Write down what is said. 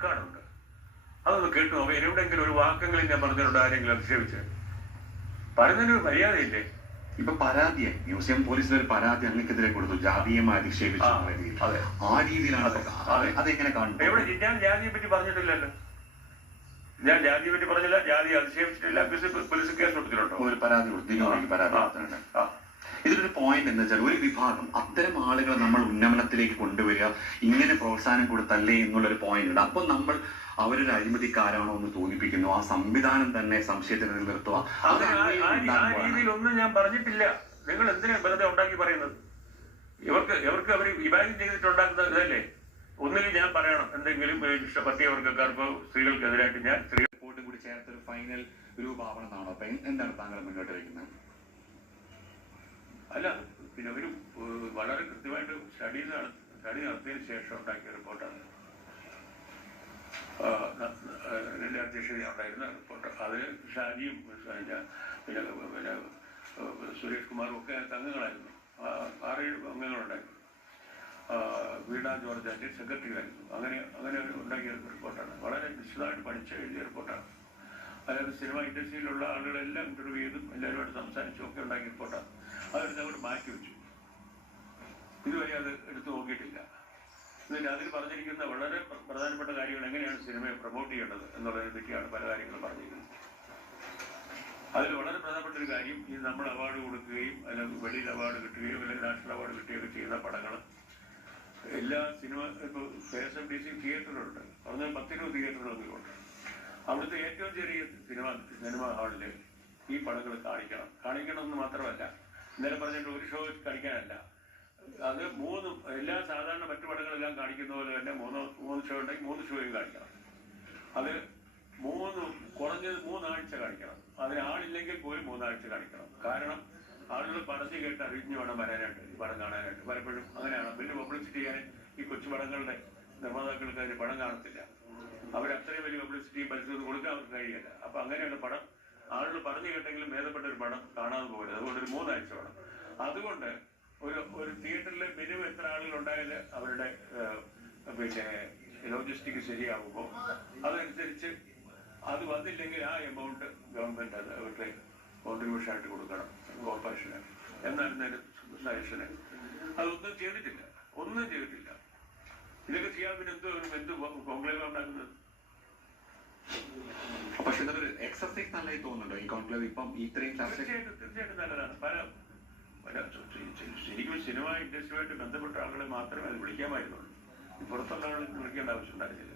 റെക്കോർഡുണ്ട്. അതൊന്ന് കേട്ടു നോക്കാം. എവിടെയെങ്കിലും ഒരു വാക്കെങ്കിലും ഞാൻ പറഞ്ഞിട്ടുണ്ട് ആരെങ്കിലും അധിക്ഷേപിച്ച്? പറയുന്നതിന് മര്യാദയില്ലേ? ഇപ്പൊ പരാതിയായി മ്യൂസിയം പോലീസിൽ ഒരു പരാതി അങ്ങക്കെതിരെ കൊടുത്തു, ജാതീയമായി അധിക്ഷേപിച്ചു. ആ രീതിയിലാണ് അതെങ്ങനെ കാണുന്നത്? എവിടെ ഞാൻ ജാതിയെ പറ്റി പറഞ്ഞിട്ടില്ലല്ലോ. ഞാൻ ജാതിയെ പറ്റി പറഞ്ഞില്ല, ജാതി അധിക്ഷേപിച്ചിട്ടില്ല. പോലീസ് കേസ് കൊടുത്തിട്ടുണ്ടോ? ഒരു പരാതി കൊടുത്തിട്ടുണ്ട്. ഇതിലൊരു പോയിന്റ് എന്താ വെച്ചാൽ, ഒരു വിഭാഗം അത്തരം ആളുകളെ നമ്മൾ ഉന്നമനത്തിലേക്ക് കൊണ്ടുവരിക, ഇങ്ങനെ പ്രോത്സാഹനം കൊടുത്തല്ലേ എന്നുള്ളൊരു പോയിന്റ് ഉണ്ട്. അപ്പൊ നമ്മൾ അവരൊരു അഴിമതിക്കാരാണോ എന്ന് തോന്നിപ്പിക്കുന്നു, ആ സംവിധാനം തന്നെ സംശയത്തിന് നിലനിർത്തുക. ആ രീതിയിലൊന്നും ഞാൻ പറഞ്ഞിട്ടില്ല. നിങ്ങൾ എന്തിനാ വെറുതെ ഉണ്ടാക്കി പറയുന്നത്? ഇവർക്ക് അവർ ഇമാജിൻ ചെയ്തിട്ടുണ്ടാക്കുന്ന ഇതല്ലേ. ഒന്നുകിൽ ഞാൻ പറയണം എന്തെങ്കിലും പട്ടികവർഗക്കാർക്കോ സ്ത്രീകൾക്കെതിരായിട്ട് ഞാൻ റിപ്പോർട്ടും കൂടി ചേർത്തൊരു ഫൈനൽ രൂപമാവണമെന്നാണോ? അപ്പൊ എന്താണ് താങ്കൾ മുന്നോട്ട് വയ്ക്കുന്നത്? അല്ല, പിന്നെ ഒരു വളരെ കൃത്യമായിട്ട് സ്റ്റഡി നടത്തിയതിനു ശേഷം ഉണ്ടാക്കിയ റിപ്പോർട്ടാണ്. എൻ്റെ അധ്യക്ഷത ഉണ്ടായിരുന്ന റിപ്പോർട്ട്. അതിൽ ഷാജിയും പിന്നെ സുരേഷ് കുമാറും ഒക്കെ അംഗങ്ങളായിരുന്നു. 6-7 അംഗങ്ങളുണ്ടായിരുന്നു. വീണ ജോർജ് അതിൻ്റെ സെക്രട്ടറി ആയിരുന്നു. അങ്ങനെ ഉണ്ടാക്കിയ റിപ്പോർട്ടാണ്. വളരെ വിശദമായിട്ട് പഠിച്ച് എഴുതിയ റിപ്പോർട്ടാണ്. അതായത് സിനിമ ഇൻഡസ്ട്രിയിലുള്ള ആളുകളെല്ലാം ഇന്റർവ്യൂ ചെയ്തും എല്ലാവരുമായിട്ട് സംസാരിച്ചും ഒക്കെ ഉണ്ടാക്കിയ റിപ്പോർട്ടാണ്. അതെടുത്ത് അങ്ങോട്ട് മാറ്റി വെച്ചു. ഇതുവരെ അത് എടുത്തു നോക്കിയിട്ടില്ല. എന്നിട്ട് അതിൽ പറഞ്ഞിരിക്കുന്ന വളരെ പ്രധാനപ്പെട്ട കാര്യങ്ങൾ, എങ്ങനെയാണ് സിനിമയെ പ്രൊമോട്ട് ചെയ്യേണ്ടത് എന്നുള്ളതിനെ പറ്റിയാണ് പല കാര്യങ്ങളും പറഞ്ഞിരിക്കുന്നത്. അതിൽ വളരെ പ്രധാനപ്പെട്ട ഒരു കാര്യം, ഈ നമ്മൾ അവാർഡ് കൊടുക്കുകയും അല്ലെങ്കിൽ വെളിയിൽ അവാർഡ് കിട്ടുകയും അല്ലെങ്കിൽ നാഷണൽ അവാർഡ് കിട്ടുകയൊക്കെ ചെയ്യുന്ന പടങ്ങൾ എല്ലാ സിനിമ ഇപ്പോൾ KSMDC തിയേറ്ററുകളുണ്ട്. പറഞ്ഞാൽ 10-20 തിയേറ്ററുകളൊക്കെ ഉണ്ട്. അവിടുത്തെ ഏറ്റവും ചെറിയ സിനിമ ഹാളിൽ ഈ പടങ്ങൾ കാണിക്കണം എന്ന് മാത്രമല്ല, ഇന്നലെ പറഞ്ഞിട്ട് ഒരു ഷോ കാണിക്കാനല്ല, അത് എല്ലാ സാധാരണ മറ്റു പടങ്ങളെല്ലാം കാണിക്കുന്ന പോലെ തന്നെ മൂന്ന് ഷോ ഉണ്ടെങ്കിൽ 3 ഷോയും കാണിക്കണം. അത് കുറഞ്ഞത് 3 ആഴ്ച കാണിക്കണം. അതിന് ആളില്ലെങ്കിൽ പോലും 3 ആഴ്ച കാണിക്കണം. കാരണം ആളുകൾ പറഞ്ഞു കേട്ട് അറിഞ്ഞു വേണം വരാനായിട്ട്, ഈ പടം കാണാനായിട്ട്. പലപ്പോഴും അങ്ങനെയാണ്. വലിയ പബ്ലിസിറ്റി ചെയ്യാൻ ഈ കൊച്ചു പടങ്ങളുടെ നിർമ്മാതാക്കൾക്ക് അതിന് പടം കാണത്തില്ല. അവരത്രയും വലിയ പബ്ലിസിറ്റിയും പരിസ്ഥിതി കൊടുക്കാൻ അവർക്ക് കഴിയില്ല. അപ്പൊ അങ്ങനെയുള്ള പടം ആളുകൾ പറഞ്ഞു കേട്ടെങ്കിലും ഭേദപ്പെട്ട ഒരു പടം കാണാതെ പോകരുത്. അതുകൊണ്ട് ഒരു 3 ആഴ്ച വേണം. അതുകൊണ്ട് ഒരു തിയേറ്ററിൽ മിനിമം എത്ര ആളുകൾ ഉണ്ടായാൽ അവരുടെ പിന്നെ ലോജിസ്റ്റിക് ശരിയാകുമ്പോൾ അതനുസരിച്ച് അത് വന്നില്ലെങ്കിൽ ആ എമൗണ്ട് ഗവൺമെന്റ് അത് അവരുടെ കോൺട്രിബ്യൂഷൻ ആയിട്ട് കൊടുക്കണം, കോർപ്പറേഷന് എന്നായിരുന്നൊരു സജഷന്. അതൊന്നും ചെയ്തിട്ടില്ല. ഇതൊക്കെ ചെയ്യാൻ പിന്നെ എന്ത് കോൺക്ലേവ് ഉണ്ടാക്കുന്നത്? പക്ഷെ എക്സസൈസ് നല്ലതായി തോന്നുന്നുണ്ടോ ഈ കോൺക്ലേവ്? ഇപ്പം ഇത്രയും തീർച്ചയായിട്ടും നല്ലതാണ്. ശരിക്കും സിനിമ ഇൻഡസ്ട്രിയുമായിട്ട് ബന്ധപ്പെട്ട ആളുകളെ മാത്രമേ അത് വിളിക്കാമായിരുന്നുള്ളൂ. പുറത്തുള്ള ആളുകൾ വിളിക്കേണ്ട ആവശ്യം ഉണ്ടായിരുന്നില്ല.